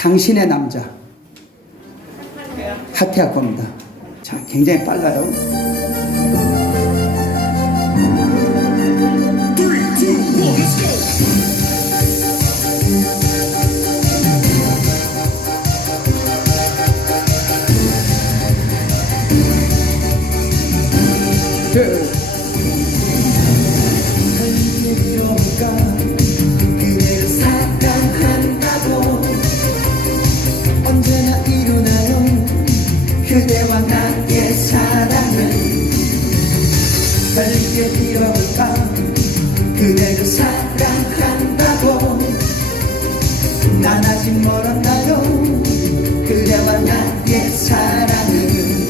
당신의 남자. 하태할 겁니다. 자, 굉장히 빨라요. 둘, 그대와 나의 사랑을 달리게 빌어볼까 그대를 사랑한다고. 난 아직 멀었나요? 그대와 나의 사랑을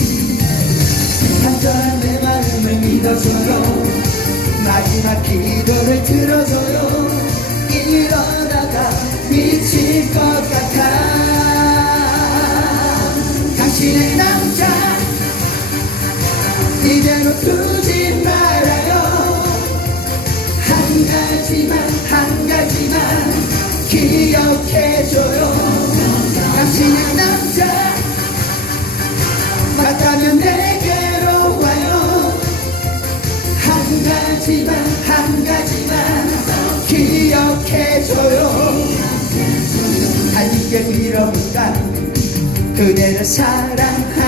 간절한 내 마음을 믿어줘요. 마지막 기도를 들어줘요 두지 말아요. 한 가지만 한 가지만 기억해줘요. 당신의 남자 맞다면 내게로 와요. 한 가지만 한 가지만 기억해줘요. 달리게 빌어볼까 그대를 사랑한다고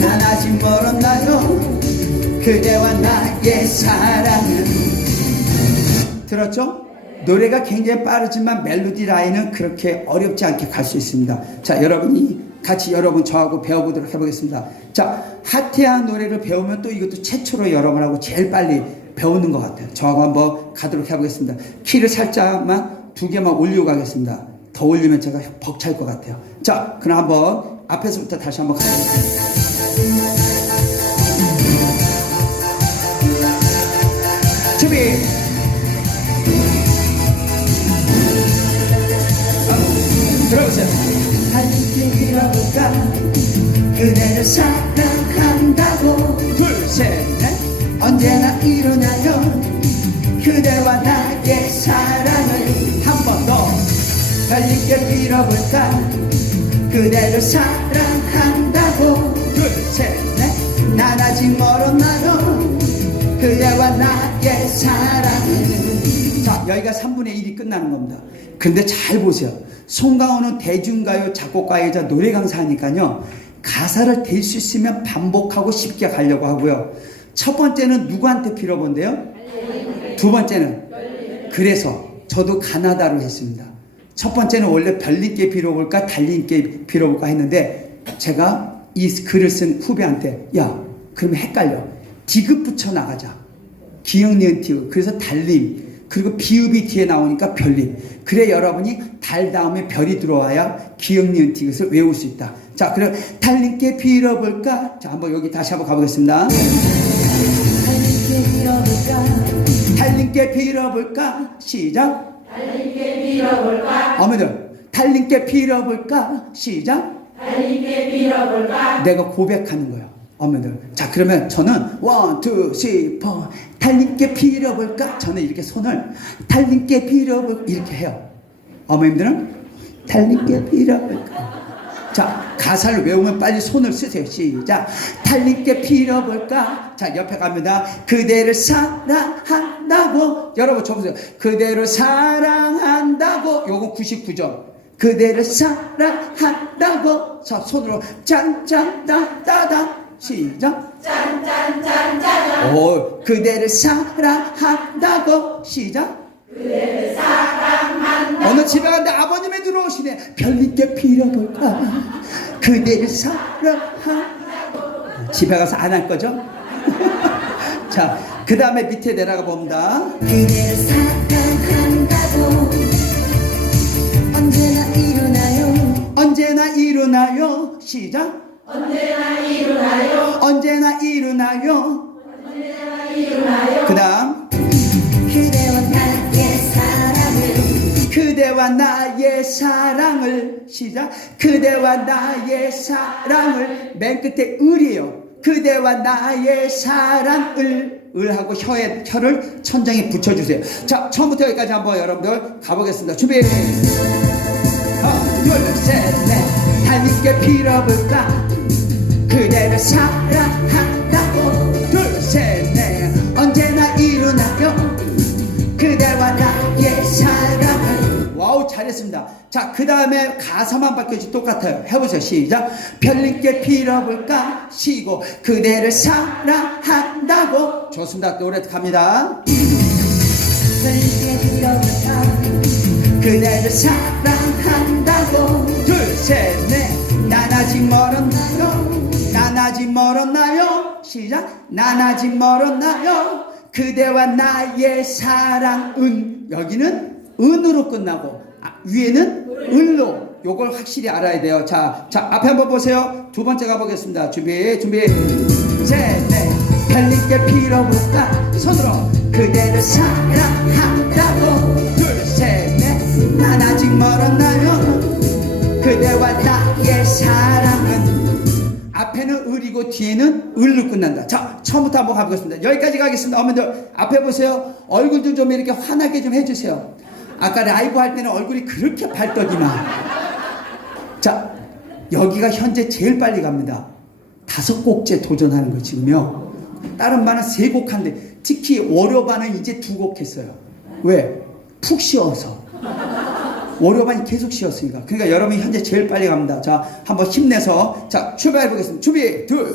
난 아직 멀었나요 그대와 나의 사랑은 들었죠? 노래가 굉장히 빠르지만 멜로디 라인은 그렇게 어렵지 않게 갈 수 있습니다. 자, 여러분이 같이 여러분 저하고 배워보도록 해보겠습니다. 자, 하태한 노래를 배우면 또 이것도 최초로 여러분하고 제일 빨리 배우는 것 같아요. 저하고 한번 가도록 해보겠습니다. 키를 살짝만 두 개만 올리고 가겠습니다. 더 올리면 제가 벅찰 것 같아요. 자, 그럼 한번 앞에서부터 다시 한번 가보겠습니다. 준비! 들어보세요. 그대를 사랑한다고 둘, 셋, 넷. 언제나 이루나요 그대와 나의 사랑을 한 번 더. 달리게 빌어볼까 그대를 사랑한다고 둘, 셋, 넷. 난 아직 멀었나요 그대와 나의 사랑을 자, 여기가 3분의 1이 끝나는 겁니다. 근데 잘 보세요. 송강호는 대중가요 작곡가이자 노래 강사니까요. 가사를 댈수 있으면 반복하고 쉽게 가려고 하고요. 첫 번째는 누구한테 빌어본대요? 두 번째는 그래서 저도 가나다로 했습니다. 첫 번째는 원래 별님께 빌어볼까 달님께 빌어볼까 했는데 제가 이 글을 쓴 후배한테 야 그러면 헷갈려. 디귿 붙여 나가자. 기억 니은 티귿. 그래서 달림 그리고 비읍이 뒤에 나오니까 별림 그래 여러분이 달 다음에 별이 들어와야 기억 니은 티귿을 외울 수 있다. 자 그럼 달님께 빌어볼까? 자 한번 여기 다시 한번 가보겠습니다. 달리게 빌어볼까 달님께 빌어볼까? 시작 달님께 빌어볼까? 어머들 달님께 빌어볼까? 시작. 달님께 빌어볼까? 내가 고백하는 거예요 어머들 자 그러면 저는 원투 쓰리 포. 달님께 빌어볼까? 저는 이렇게 손을 달님께 빌어볼 이렇게 해요. 어머님들은 달님께 빌어볼까 자, 가사를 외우면 빨리 손을 쓰세요. 시작. 달님께 빌어볼까? 자, 옆에 갑니다. 그대를 사랑한다고. 여러분, 쳐보세요. 그대를 사랑한다고. 요거 99점. 그대를 사랑한다고. 자, 손으로 짠짠따따다. 시작. 짠짠짠짠. 오, 그대를 사랑한다고. 시작. 어느 집에 갔는데 아버님이 들어오시네. 별님께 빌어볼까? 그대를 사랑한다고. 집에 가서 안 할 거죠? 자, 그 다음에 밑에 내려가 봅니다. 그대를 사랑한다고 언제나 이루나요 언제나 이루나요? 시작. 언제나 이루나요? 언제나 이루나요? 사랑을 시작 그대와 나의 사랑을 맨 끝에 을이에요 그대와 나의 사랑을 을하고 혀에 혀를 천장에 붙여주세요. 자, 처음부터 여기까지 한번 여러분들 가보겠습니다. 준비. 하나, 둘, 셋, 넷. 달님께 빌어볼까? 그대를 사랑 잘했습니다. 자, 그 다음에 가사만 바뀌어지 똑같아요. 해보세요. 시작. 별님께 빌어볼까? 시고. 그대를 사랑한다고. 좋습니다. 노래 갑니다. 별게 빌어볼까 그대를 사랑한다고 둘 셋 넷 난 아직 멀었나요 난 아직 멀었나요 시작 난 아직 멀었나요 그대와 나의 사랑은 여기는 은으로 끝나고 아, 위에는 을로. 요걸 확실히 알아야 돼요. 자, 자 앞에 한번 보세요. 두 번째 가보겠습니다. 준비 준비. 셋넷. 달님께 빌어볼까? 손으로. 그대를 사랑한다고. 둘 셋 넷 난 아직 멀었나요? 그대와 나의 사랑은? 앞에는 을이고 뒤에는 을로 끝난다. 자 처음부터 한번 가보겠습니다. 여기까지 가겠습니다. 어머님들 앞에 보세요. 얼굴 좀 이렇게 환하게 좀 해주세요 아까 라이브 할 때는 얼굴이 그렇게 밝더니만 자 여기가 현재 제일 빨리 갑니다. 다섯 곡째 도전하는 거 지금요. 다른 반은 세 곡 한데 특히 월요 반은 이제 두 곡 했어요. 왜? 푹 쉬어서. 월요 반이 계속 쉬었으니까. 그러니까 여러분이 현재 제일 빨리 갑니다. 자 한번 힘내서. 자 출발해 보겠습니다. 준비 둘 원,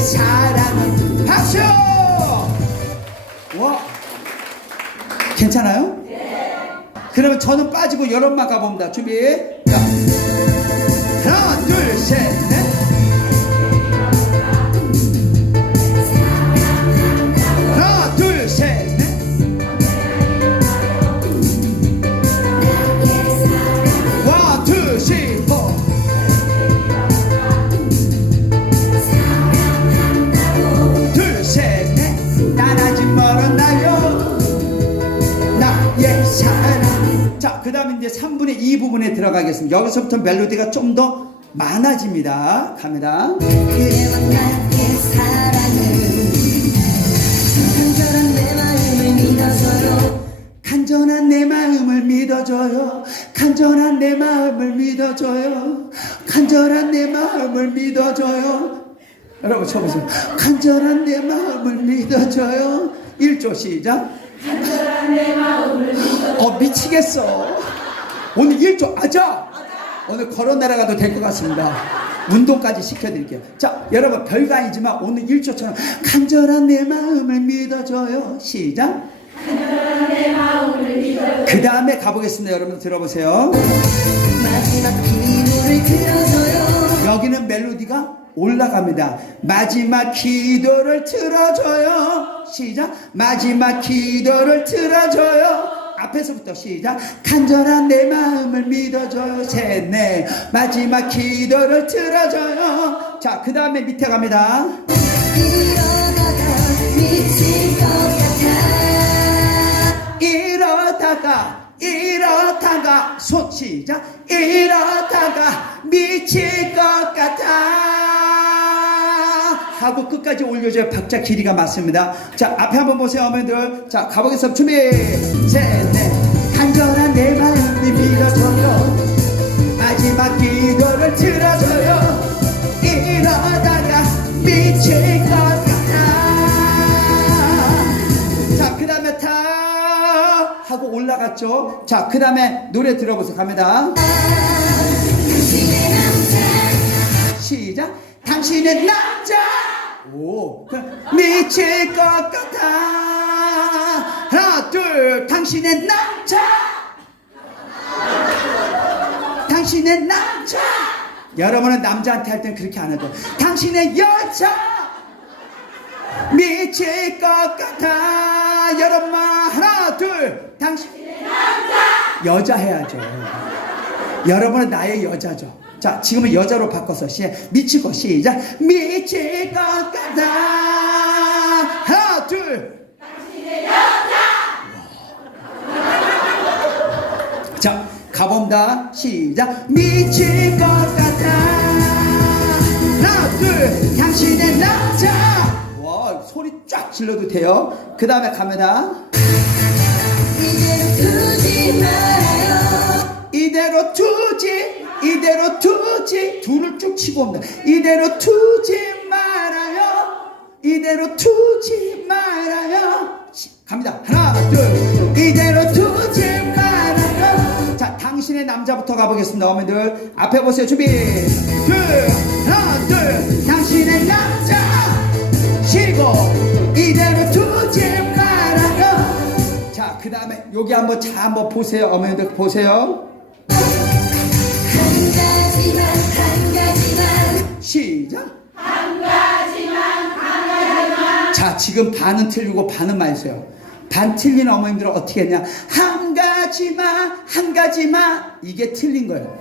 사랑은 박수 와 괜찮아요? 그러면 저는 빠지고 여러분만 가봅니다. 준비. 자. 하나, 둘, 셋, 넷. 이제 3분의 2 부분에 들어가겠습니다. 여기서부터 멜로디가 좀 더 많아집니다. 갑니다. 간절한 내 마음을 믿어줘요 간절한 내 마음을 믿어줘요. 간절한 내 마음을 믿어줘요. 간절한 내 마음을 믿어줘요. 여러분 쳐보세요. 간절한 내 마음을 믿어줘요. 1조 시작. 어 미치겠어. 오늘 1조 아자. 오늘 걸어 내려가도 될 것 같습니다. 운동까지 시켜드릴게요. 자, 여러분 별거 아니지만 오늘 1조처럼 간절한 내 마음을 믿어줘요. 시작. 그 다음에 가보겠습니다. 여러분 들어보세요. 마지막 기도를 들어줘요 여기는 멜로디가 올라갑니다. 마지막 기도를 들어줘요. 시작. 마지막 기도를 들어줘요. 앞에서부터 시작. 간절한 내 마음을 믿어줘요. 셋, 넷. 마지막 기도를 들어줘요. 자, 그 다음에 밑에 갑니다. 이러다가 미칠 것 같아 이러다가 이러다가 손 시작 이러다가 미칠 것 같아 하고 끝까지 올려줘야 박자 길이가 맞습니다 자 앞에 한번 보세요 어머니들 자 가보겠습니다 준비 셋 넷 간절한 내 마음이 믿어줘요 마지막 기도를 들어줘요 이러다가 미칠 것 같아 자, 그 다음에 타 하고 올라갔죠. 자, 그 다음에 노래 들어보세요. 갑니다. 당신의 남자 시작. 당신의 남자. 오. 미칠 것 같아. 하나 둘 당신의 남자. 당신의 남자. 여러분은 남자한테 할 때는 그렇게 안 해도 당신의 여자. 미칠 것 같아. 여러분만 하나 둘. 당신의 남자. 여자 해야죠. 여러분은 나의 여자죠 자 지금은 여자로 바꿔서 시 미치고 시작 미칠 것 같아 하나 둘 자, 가봅니다. 시작. 미칠 것 같아. 하나, 둘, 당신의 남자. 와, 소리 쫙 질러도 돼요. 그 다음에 갑니다. 이제는 두지 말아요 이대로 두지, 이대로 두지. 둘을 쭉 치고 옵니다. 이대로 두지 말아요. 이대로 두지 말아요. 시- 갑니다. 하나, 둘. 이대로 두지 말아요. 자, 당신의 남자부터 가보겠습니다. 어머니들. 앞에 보세요. 준비. 둘, 하나, 둘. 당신의 남자. 쉬고. 이대로 두지 말아요. 자, 그 다음에 여기 한번 자, 한번 보세요. 어머니들 보세요. 한 가지만 한 가지만 시작. 한 가지만, 한 가지만. 자, 지금 반은 틀리고 반은 맞으세요. 반 틀린 어머님들은 어떻게 했냐? 한 가지만, 한 가지만. 이게 틀린 거예요.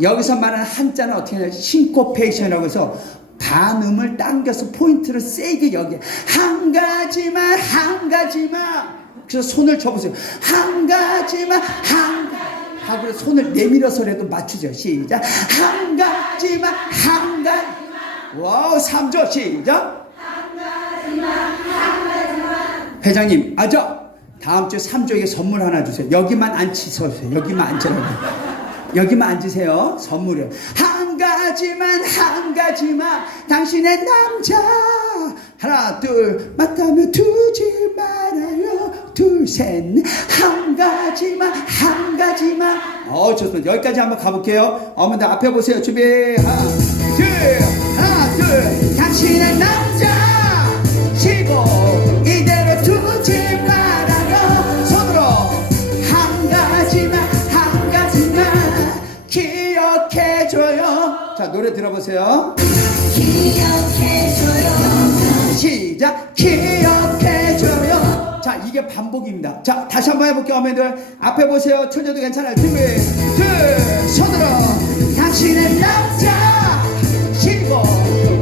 여기서 말하는 한자는 어떻게 하냐? 싱코페이션이라고 해서 반음을 당겨서 포인트를 세게 여기. 한 가지만, 한 가지만. 그래서 손을 쳐보세요. 한 가지만, 한 가지만. 하고 손을 내밀어서라도 맞추죠. 시작. 한 가지만, 한 가지. 와우, 3조 시작. 회장님, 아저 다음 주 3조에 선물 하나 주세요. 여기만 앉히세요. 여기만 앉으라고. 여기만 앉으세요. 선물을. 한 가지만, 한 가지만, 당신의 남자. 하나, 둘, 맞다면 두지 말아요. 둘, 셋, 넷. 한 가지만, 한 가지만. 어, 좋습니다. 여기까지 한번 가볼게요. 어머니들 앞에 보세요. 준비. 하나, 둘, 하나, 둘. 당신의 남자. 쉬고 이대로 두지 말아요 손으로 한 가지만 한 가지만 기억해줘요 자 노래 들어보세요 기억해줘요 시작 자 이게 반복입니다. 자 다시 한번 해볼게요 어머니들. 앞에 보세요. 틀려도 괜찮아요. 준비 둘 손으로 당신의 남자 쉬고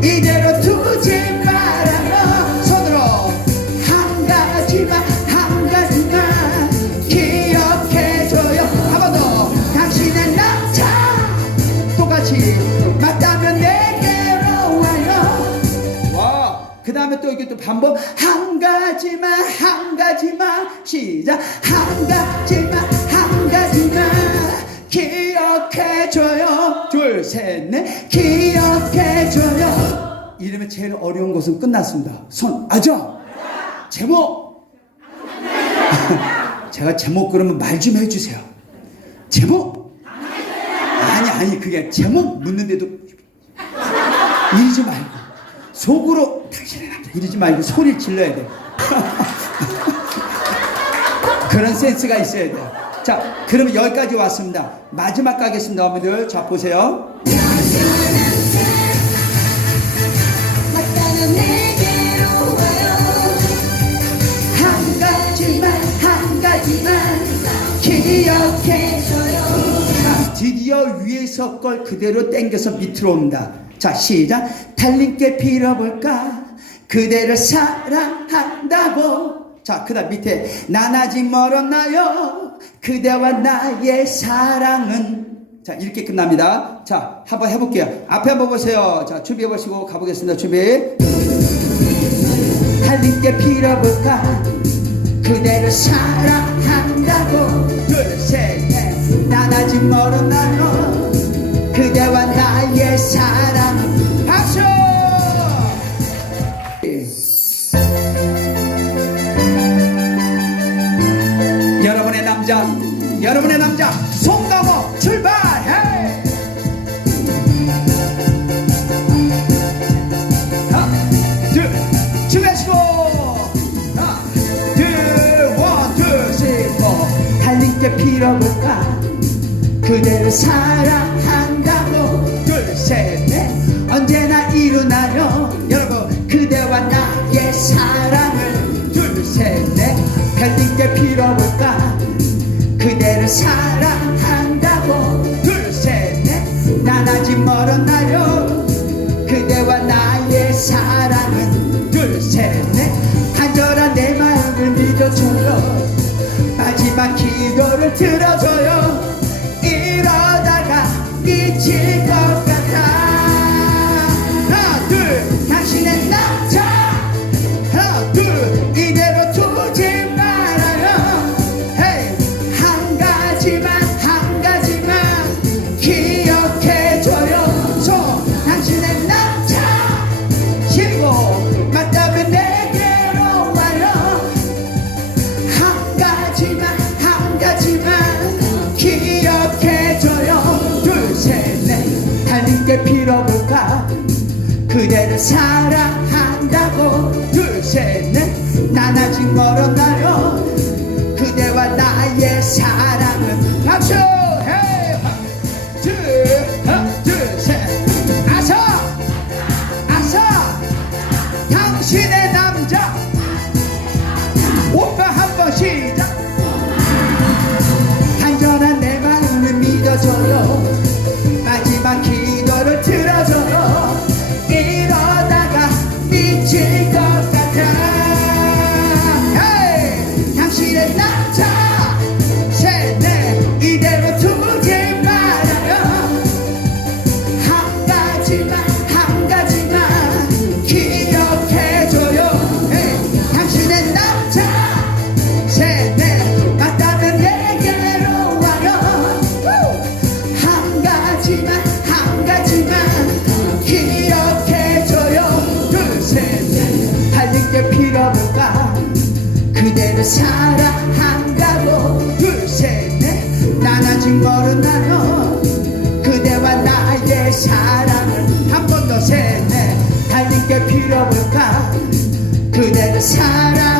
이대로 두지 말아요. 손으로 한 가지만 한 가지만 기억해줘요. 한 번 더. 당신의 남자 똑같이 맞다면 내게로 와요. 와, 그 다음에 또 이게 또 반복. 한 가지만 시작. 한 가지만 한 가지만 기억해줘요. 둘셋넷. 기억해줘요. 이러면 제일 어려운 것은 끝났습니다. 손 아죠 제목. 제가 제목 그러면 말 좀 해주세요. 제목. 아니 아니 그게 제목 묻는데도 이러지 말고 속으로 남자 이러지 말고 소리를 질러야 돼. 그런 센스가 있어야 돼. 자, 그러면 여기까지 왔습니다. 마지막 가겠습니다, 어머니들. 자, 보세요. 한 가지만, 한 가지만 기억해줘요. 자, 드디어 위에서 걸 그대로 당겨서 밑으로 옵니다. 자, 시작. 달님께 빌어볼까? 그대를 사랑한다고. 자, 그 다음 밑에. 난 아직 멀었나요? 그대와 나의 사랑은. 자, 이렇게 끝납니다. 자, 한번 해볼게요. 앞에 한번 보세요. 자, 준비해보시고 가보겠습니다. 준비. 달님께 빌어볼까? 그대를 사랑한다고 둘 셋 넷 난 아직 멀었나요 그대와 나의 사랑 박 사랑. 당신의 남 사랑한다고. 둘셋은 난 아직 멀었나요? 그대와 나의 사랑은 합쳐 둘셋. 아서 아서 당신의 남자. 오빠 한 번 시작. 간절한 내 마음을 믿어줘요. 사랑한다고. 둘셋넷. 나눠진 거로 나눠. 그대와 나의 사랑을 한 번 더 셋넷. 달린 게 필요 볼까? 그대를 사랑